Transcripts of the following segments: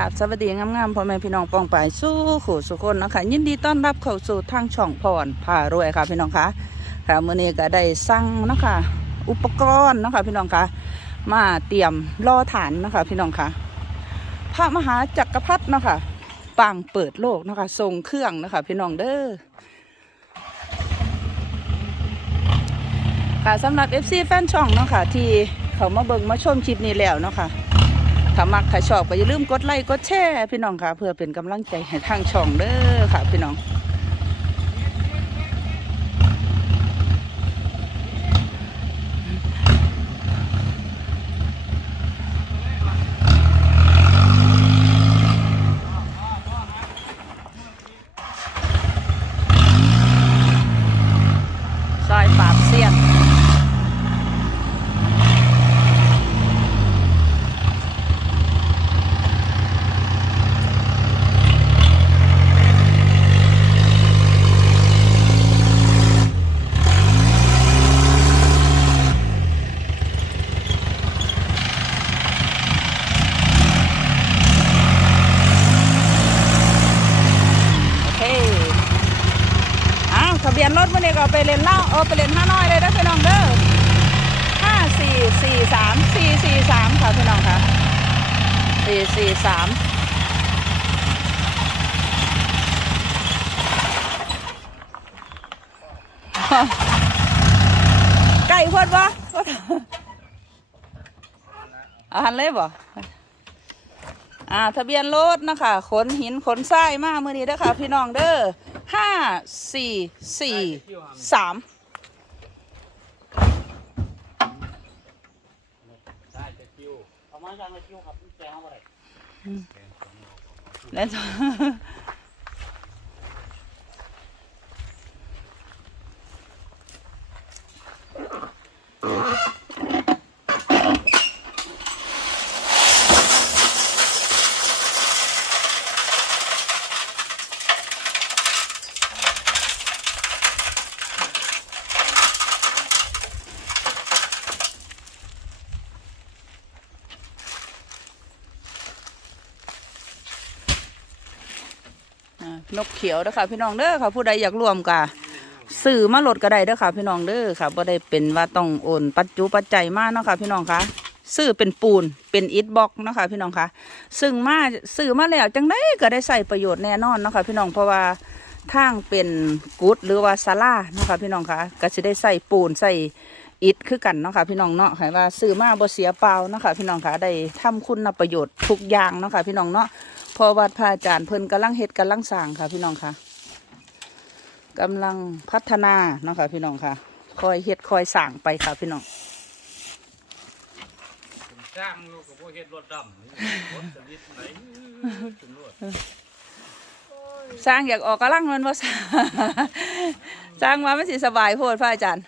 ราบสวัสดีงามๆพ่อแม่พี่น้องปองไปสู้ขู่สุคนนะคะยินดีต้อนรับเข้าสู่ทางช่องพรพารวยค่ะพี่น้องคะค่ะมื้อนี้ก็ได้สั่งนะคะอุปกรณ์นะคะพี่น้องคะมาเตรียมรอฐานนะคะพี่น้องคะพระมหาจักรพรรดินะคะปางเปิดโลกนะคะทรงเครื่องนะคะพี่น้องเด้อค่ะสำหรับ FC แฟนช่องเนาะค่ะที่เขามาเบิ่งมาชมคลิปนี้แล้วเนาะค่ะ ถ้ามักถ้าชอบก็อย่าลืมกดไลค์กดแชร์พี่น้องค่ะ เพื่อเป็นกำลังใจให้ทางช่องเด้อค่ะ พี่น้อง ซอยปราบเสียน โอเค อ้าวทะเบียนรถวันนี้ก็เอา ไปเล่นเล่าเอาไปเล่นห้าน้อยเลยนะพี่น้องเด้อห้าสี่สี่สามสี่สี่สามค่ะพี่น้องค่ะสี่สี่สามไก่พดวะอาหารเลยบ่อ่า ทะเบียนรถนะคะขนหินขนทรายมาเมื่อนี้เด้อค่ะ พี่น้องเด้อ ห้าสี่สี่สามได้จะคิวเอามาจางละคิวครับแซงเอาอะไรแล้ว นกเขียวเด้อค่ะพี่น้องเด้อค่ะผู้ใดอยากร่วมกะสื่อมาโหลดก็ได้เด้อค่ะ พี่น้องเด้อค่ะบ่ได้เป็นว่าต้องโอนปัจจุปัจจัยมากเนาะค่ะพี่น้องคะซื้อเป็นปูนเป็นอิฐบล็อกเนาะค่ะพี่น้องคะซึ่งมาซื้อมาแล้วจังได้ก็ได้ใส่ประโยชน์แน่นอนเนาะค่ะพี่น้องเพราะว่าทางเป็นกุดหรือว่าศาลาเนาะค่ะพี่น้องคะก็สิได้ใส่ปูนใส่อิฐคือกันเนาะค่ะพี่น้องเนาะค่ะว่าซื้อมาบ่เสียเปล่าเนาะค่ะพี่น้องคะได้ทำคุณประโยชน์ทุกอย่างเนาะค่ะพี่น้องเนาะ อวัดพระอาจารย์เพิ่นกำลังเฮ็ดกำลังสร้างค่ะ พี่น้องค่ะกำลังพัฒนาเนาะค่ะ พี่น้องค่ะ คอยเฮ็ดคอยสร้างไปค่ะพี่น้องจ้างลูกกับพวกเฮ็ดรถดำรถจะวิทย์ไหนถึงรถสร้างอยากออกกำลังมันว่าสร้างมามันสิสบายโพดพระอาจารย์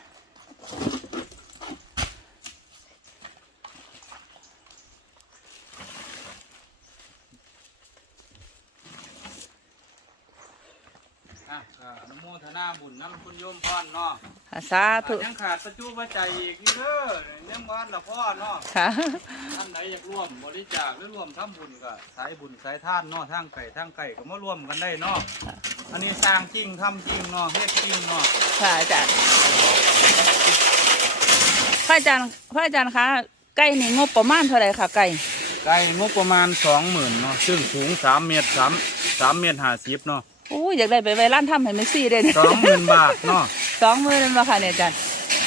อะก็อนุโมทนาบุญน้ำคุณโยมพ่อนเนาะค่ะสาธุยังขาดประจุปัจจัยอีกนี่เด้อยังบ้านละพ่อเนาะค่ะ ท่านไหนอยากร่วมบริจาคหรือร่วมทำบุญก็สายบุญสายท่านเนาะทางไก่ทางไก่ก็มาร่วมกันได้เนาะอันนี้สร้างจริงทำจริงเนาะเฮ็ดจริงเนาะค่ะอาจารย์พระอาจารย์พระอาจารย์คะไก่นี่งบประมาณเท่าไหร่ค่ะไก่ไก่งบประมาณสองหมื่นเนาะซึ่งสูงสามเมตรสามสามเมตรห้าสิบเนาะโอ้ยอยากได้ไปไว้ร้านทำให้ไม่ซี่ได้เนี่ยสองหมื่นบาทเนาะสองมือนั่นบ่ค่ะเนี่ยอาจารย์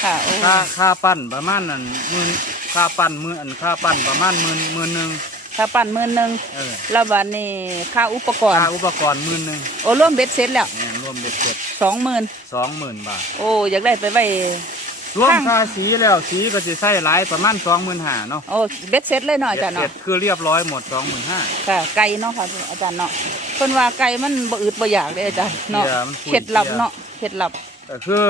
ค่ะโอ้ค่าค่าปั้นประมาณนั้นหมื่นค่าปั้นมืออันค่าปั้นประมาณหมื่นหมื่นหนึ่งถ้าปั่นมือหนึ่งเออแล้วบัดนี้ค่าอุปกรณ์ค่าอุปกรณ์หมื่นหนึ่งโอ้ร่วมเบ็ดเสร็จแล้วเนี่ยรวมเบ็ดเสร็จสองหมื่นสองหมื่นบาท โอ้อยากได้ไปไว้ รวมข้างค่าสีแล้วสีก็จะใส่หลายประมาณสองหมื่นห้าเนาะโอ้เบ็ดเสร็จเลยเนาะอาจารย์เบ็ดเนาะเสร็จคือเรียบร้อยหมดสองหมื่นห้าค่ะไก่เนาะค่ะอาจารย์เนาะเพิ่นว่าไก่มันบ่อืดบ่อยากเลยอาจารย์เนาะเดี๋ยวมันฝุ่นเคล็ดลับเนาะเคล็ดลับก็คือ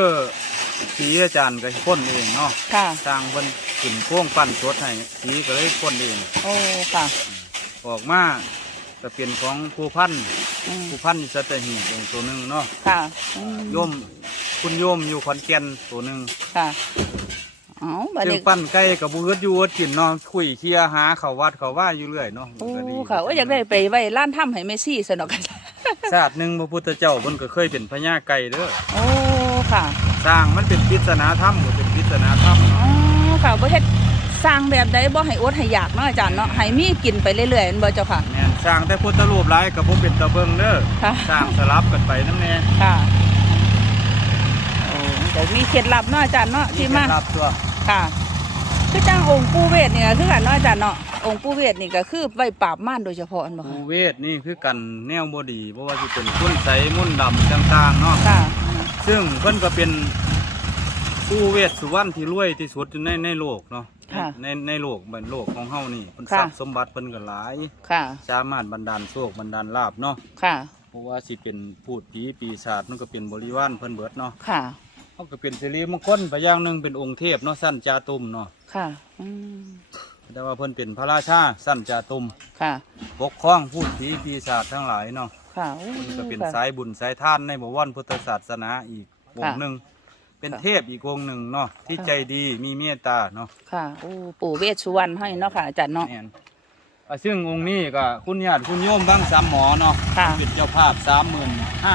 สีอาจารย์ก็พ่นเองเนาะค่ะสร้างเพิ่นขึ้นโค้งปั้นสดให้สีก็เลยพ่นเองโอ้ค่ะ ออกมาก็เป็นของผู้พันอืมผู้พันสัตหีบองค์ตัวหนึ่งเนาะค่ะอืมโยม คุณโยมอยู่ขอนแก่นตัวหนึ่งค่ะเอ้าบัดซึ่งนี้ปั้นไก่กับบุเฮ็ดอยู่เฮ็ดกินเนาะคุยเคลียร์หาเขาวัดเขาว่าอยู่เรื่อยเนาะโอ้ก็ดีค่ะว่าอยากได้ไปไว้ร้านถ้ำให้เมซี่สนอกกันชาติหนึ่งพระพุทธเจ้าเพิ่นก็เคยเป็นพญาไก่เด้อโอ้ค่ะสร้างมันเป็นปริศนาธรรมบ่เป็นปริศนาธรรมอ๋อค่ะบ่เฮ็ดสร้างแบบใดบ่ให้อดให้อยากเนาะอาจารย์เนาะให้มีกินไปเรื่อยๆแม่นบ่เจ้าค่ะ แม่นสร้างแต่พุทธรูปหลายก็บ่เป็นตะเบิงเด้อค่ะ สร้างสลับกันไปนำแน่ค่ะ โอ้แต่มีเคล็ดลับเนาะอาจารย์เนาะที่มาเคล็ดลับตัวค่ะ คือจังองค์ปู่เวทนี่ก็คือกันเนาะอาจารย์เนาะองค์ปู่เวทนี่ก็คือไว้ปราบม่านโดยเฉพาะอันบ่ภูค่ะเวทนี่คือกันแนวบ่ดีเพราะว่าสิเป็นคุณไสมนต์ดำต่างๆเนาะค่ะ ซึ่งเพิ่นก็เป็นผู้เวทสุวรรณที่รวยที่สุดในในโลกเนาะค่ะในในโลกบันโลกของเฮานี่เพิ่นค่ะ ทรัพย์สมบัติเพิ่นก็หลาย ค่ะ สามารถบันดาลโชคบันดาลลาภเนาะค่ะ เพราะว่าสิเป็นพูดผีปีศาจมันก็เป็นบริวารเพิ่นเบิดเนาะ ค่ะ เฮาก็เป็นสิริมงคลไปอย่างหนึงเป็นองค์เทพเนาะสั้นจาตุมเนาะค่ะอืมแต่ว่าเพิ่นเป็นพระราชาสั้นจาตุมค่ะ ปกครองพูดผีปีศาจทั้งหลายเนาะค่ะโอ้เพิ่นก็เป็นค่ะสายบุญสายท่านในบวรพุทธศาสนาอีกองค์ค่ะหนึ่งเป็นค่ะเทพอีกองค์หนึ่งเนาะที่ค่ะใจดีมีเมตตาเนาะค่ะโอ้ปู่เวชสุวรรณให้เนาะค่ะอาจารย์เนาะ แม่นอะซึ่งองค์นี้ก็คุณญาติคุณโยมบ้างสามหมอเนาะค่ะ เป็นเจ้าภาพสามหมื่นห้า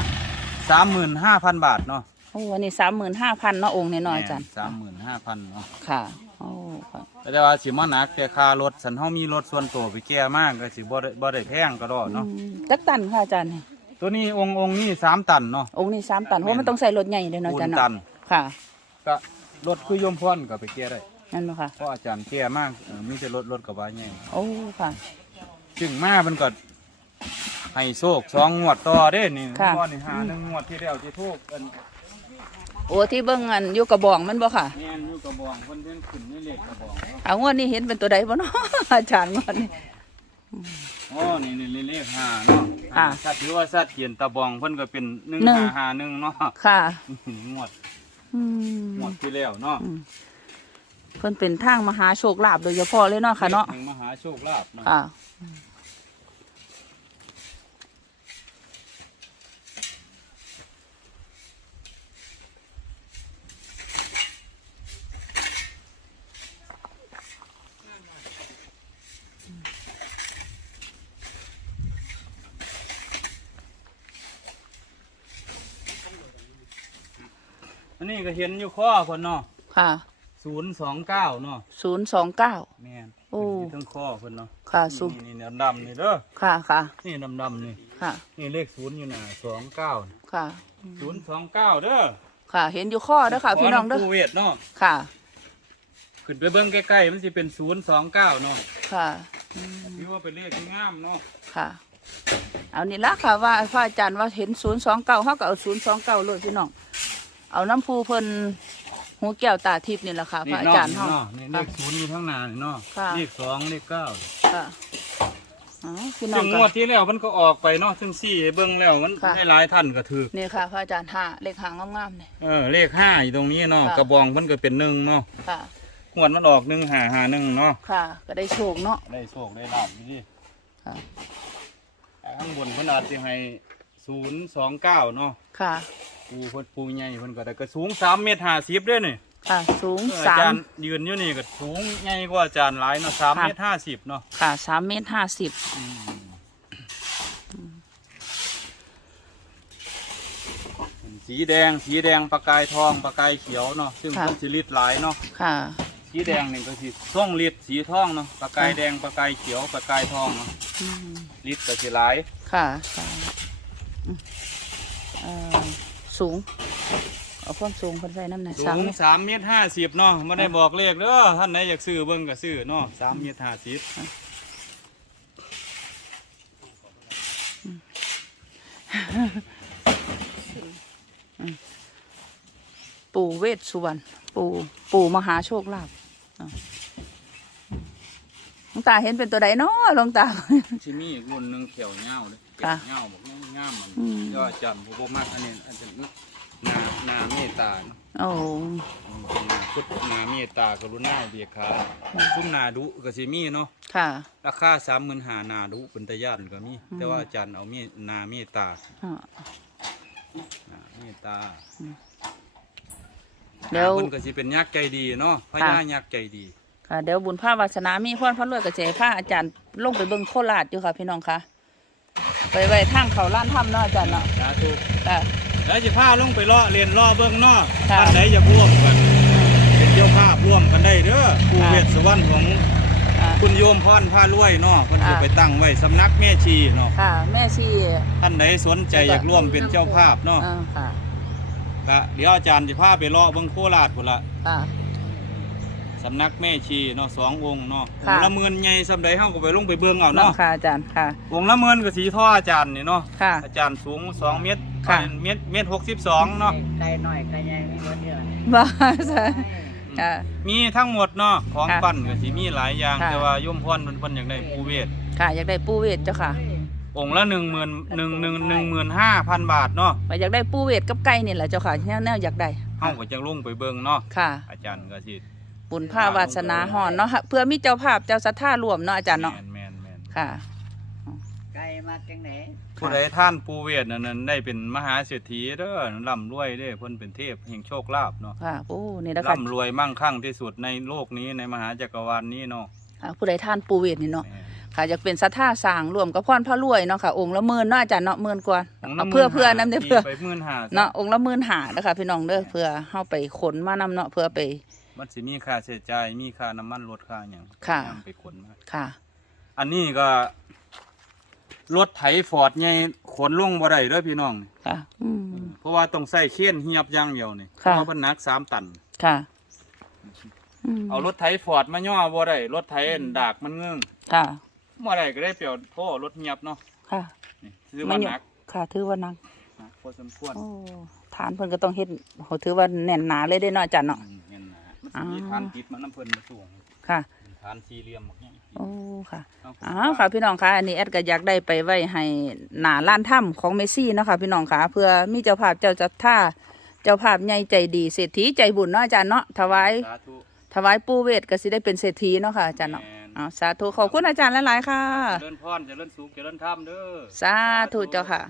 สามหมื่นห้าพันบาทเนาะ โอ้อันนี้สามหมื่นห้าพันเนาะองค์นี่เนาะอาจารย์สามหมื่นห้าพันเนาะค่ะโอ้ค่ะแต่ว่าสิมาหนักแต่ค่ารถสันเฮามีรถส่วนตัวไปแก้มากก็สิบ่ได้บ่ได้แพงก็ดอกเนาะอืมจักตันค่ะอาจารย์นี่ตัวนี้องค์องค์นี้สามตันเนาะ องค์นี้สามตันเพราะมันต้องใส่รถใหญ่เลยเนาะคูอาจารณย์ตัเนาะน ค่ะก็รถคือโยมพรก็ไปแก้ได้นั่นเนาะค่ะ เพราะอาจารย์แก้มากเออมีแต่รถรถกระบะใหญ่โอ้ค่ะ จึงมามันก็ให้โชคสองงวดต่อเด้นี่ค่ะ งวดนี่หาหนึ่งงวดที่แล้วที่ทูกกัน โอ้ที่เบิ่งอันอยู่กระบองมันบ่ค่ะ แม่นอยู่กระบองเพิ่นเพิ่นขึ้นนี่เลขกระบองเนาะเอางวดนี้เห็นเป็นตัวใดบ่เนาะ อาจารย์งวดนี้อ๋อนี่นี่เลขห้าเนาะค่ะ สัตว์ถือว่าสัตว์เขียนตะบองเพิ่นก็เป็นหนึ่งหนึ่งห้าห้าหนึ่งเนาะค่ะงวดอืมงวดที่แล้วเนาะอืมเพิ่นเป็นทางมหาโชคลาภโดยเฉพาะเลยเนาะค่ะเนาะแห่งมหาโชคลาภเนาะ ค่ะ นนี้ก็เห็นอยู่ข้อเพิ่นเนาะค่ะศูนย์สองเก้าเนาะศูนย์สองเก้า แม่นโอ้อยู่ทั้งข้อเพิ่นเนาะค่ะศูนย์นี่นี่ดำๆนี่เด้อค่ะค่ะ นี่ดำๆนี่ค่ะ นี่เลขศูนย์อยู่หน้าสองเก้าค่ะ ศูนย์สองเก้าเด้อค่ะ เห็นอยู่ข้อเด้อค่ะ พี่น้องเด้อขปูเวทเนาะค่ะ ขึ้นไปเบิ้งใกล้ๆมันสิเป็นศูนย์สองเก้าเนาะค่ะ ถือว่าเป็นเลขที่งามเนาะค่ะ เอานี่ละค่ะว่าพระอาจารย์ว่าเห็นศูนย์สองเก้าเขาก็เอาศูนย์สองเก้าเลยพี่น้อง เอาน้ำพูเพิ่นหูแก้วตาทิพย์นี่แหละค่ะพระอาจารย์เขาเนาะนี่เลขศูนย์อยู่ข้างหน้านี่เนาะค่ะ เลขสองเลขเก้าค่ะเอาพี่น้อซึ่งงก็งวดที่แล้วมันก็ออกไปเนาะซึ่งสี่ให้เบิ้งแล้วมันค่ะ ได้หลายท่านก็ถือนี่ค่ะพระอาจารย์ห้าเลขหางงามๆเนี่ย เออเลขห้าอยู่ตรงนี้เนาะค่ะ กระบองมันก็เป็นหนึ่งเนาะค่ะ งวดมันออกหนึ่งหาหาหนึ่งเนาะค่ะ ก็ได้โชคเนาะ ได้โชคได้ลาบอยู่ดิค่ะ แต่ข้างบนเพิ่นอาจจะให้ศูนย์สองเก้าเนาะค่ะ ปูเพิ่นปูใหญ่เพิ่นก็ได้ก็สูงสามเมตรห้าสิบด้วยนี่ค่ะ สูงเออสาอามจารย์ยืนอยู่นี่ก็สูงใหญ่กว่าอาจารย์หลายเนาะสามค่ะเมตรห้าสิบเนาะค่ะสามเมตรห้าสิบสีแดงสีแดงประกายทองประกายเขียวเนาะซึ่งเป็นสีลิตรหลายเนาะ ค่ะ สีแดงนี่ก็สีส้มลิตรสีทองเนาะประกายแดงประกายเขียวประกายทองเนาะอืมลิตรก็สีหลาย ค่ะใช่อืมเอ่อ สูง เอาความสูงคนใส่น้ำหนักสูสามงเมตรสามเมตรห้าสิบเนาะไม่ได้บอกเลขเด้อท่านไหนอยากซื้อเบิ่งก็ซื้อเนาะสามเมตรห้าสิบปู่เวชสุวรรณปู่ปู่มหาโชคลาภอะหลวงตาเห็นเป็นตัวใดเนาะหลวงตา ชิมีอีกรุ่นหนึ่งเขียวเงาเลย ค่ะเงาบอกเงามันอืมยอดจันทร์ผมบอกมากอันนี้อันนี้นานาเมตตาเนาะโอ้นาพุทธนาเมตตากรุณาเบียขาซุ้มนาดุก็สิมีเนาะค่ะ ราคาสามหมื่นหานาดุเป็นตะยานก็มีแต่ว่าอาจารย์เอาเมนาเมตตาอะนาเมตตาเดี๋ยวเพิ่นก็สิเป็นยักษ์ใจดีเนาะพค่ะญายักษ์ใจดี ค่ะเดี๋ยวบุญภาวาสนามีพ่อนพระรวยกับเจพาอาจารย์ลงไปเบิ่งโคราชอยู่ค่ะพี่น้องคะ ไปไว้ทางเขาล้านถ้ำเนาะอาจารย์เนาะสาธุค่ะแล้วสิพาลงไปเลาะเรียนเลาะเบิ่งเนาะค่ะ ท่านใดอยากร่วมกัน เป็นเจ้าภาพร่วมกันได้เด้อผู้ค่ะเวทสวรรค์ของอ่า คุณโยมพรพารวยเนาะเพิ่นสิค่ะ ไปตั้งไว้สำนักแม่ชีเนาะค่ะ แม่ชี ท่านใดสนใจอยากร่วมเป็นเจ้าภาพเนาะอ่าค่ะ ก็เดี๋ยวอาจารย์สิพาไปเลาะเบิ่งโคราชพุ่นละค่ะ สำนักแม่ชีเนาะสององค์เนาะอค่ะ งค์ละหมื่นใหญ่สำใดเฮาก็ไปลงไปเบิ่งเอาเนาะเนาะค่ะอาจารย์ค่ะ องค์ละหมื่นก็สีท่ออาจารย์นี่เนาะค่ะ อาจารย์สูง2เมตรค่ะ เมตรเมตร62เนาะไกลหน่อยไกลใหญ่ไม่เหมือนเดิมว่าค่ะ มีทั้งหมดเนาะของค่ะปั้นก็สิมีหลายอย่างค่ะ แต่ว่าโยมพรเพิ่นเพิ่นอยากได้ปูเวทค่ะ อยากได้ปูเวทเจ้าค่ะองค์ละ1 0 0 0 0 1 1 15,000บาทเนาะว่าอยากได้ปูเวทกับไก่นี่แหละเจ้าค่ะแนวแนวอยากได้ เฮาก็จังลงไปเบิ่งเนาะค่ะ อาจารย์ก็สิ บุญภาวาสนาหอนเนาะค่ะเพื่อมีเจ้าภาพเจ้าศรัทธารวมเนาะอาจารย์เนาะแม่นแม่นแม่นค่ะ ไกลมาจังไหนผู้ใดท่านปูเวทนั่นนะได้เป็นมหาเศรษฐีเด้อร่ำรวยเด้อเพิ่นเป็นเทพแห่งโชคลาภเนาะค่ะโอ้นี่นะคะร่ำรวยมั่งคั่งที่สุดในโลกนี้ในมหาจักรวาลนี้เนาะค่ะผู้ใดท่านปูเวทนี่เนาะแม่น ค่ะอยากเป็นศรัทธาสร้างรวมกับพ่อนพระรวยเนาะค่ะองค์ละหมื่นเนาะอาจารย์เนาะหมื่นกว่าของเอาเพื่อเพื่อน้ำเด้อเพื่อ ไปหมื่นห้าเนาะองค์ละหมื่นหาเด้อค่ะพี่น้องเด้อเพื่อเฮาไปขนมานำเนาะเพื่อไป มันสิมีค่าใช้จ่ายมีค่าน้ำมันรถค่าหยังค่ะ นำไปขนมาค่ะ อันนี้ก็รถไถฟอร์ดใหญ่ขนลงบ่ได้เด้อพี่น้องค่ะ อืม เพราะว่าต้องใส่เข็นเหียบอย่างเดียวนี่เพค่ะ ราะว่าเพิ่นหนักสามตัน ค่ะมเอารถไถฟอร์ดมาย่อบ่ได้รถไถอันดากมันเงื่องค่ะ บ่ได้ก็ได้เปรียวโทษรถเหียบเนาะค่ะนี่ซื้อมาหนักค่ะ ถือว่านักหนักพอสมควรโอ้ฐานเพิ่นก็ต้องเฮ็ดโหถือว่าแน่นหนาเลยเด้อเนาะอาจารย์เนาะอืม เห็นนะมันสิมีอ่าฐานปิดมันน้ำเพิ่นมาสูงค่ะฐานสี่เหลี่ยมแบบนี้โอ้ค่ะเาอ้าวค่ะ พี่น้องคะอันนี้แอดก็อยากได้ไปไว้ให้หนาล้านถ้ำของเมซี่เนาะค่ะพี่น้องคะเพื่อมีเจ้าภาพเจ้าจัดท่าเจ้าภาพใหญ่ใจดีเศรษฐีใจบุญเนาะอาจารย์เนาะถวายสาธุถวายปู่เวทก็สิได้เป็นเศรษฐีเนาะค่ะอาจารย์เนาะแม่น อ้าวสาธุขอบคุณอาจารย์หลายๆค่ะ เจริญพรเจริญสุขเจริญธรรมเด้อ สาธุเจ้าค่ะ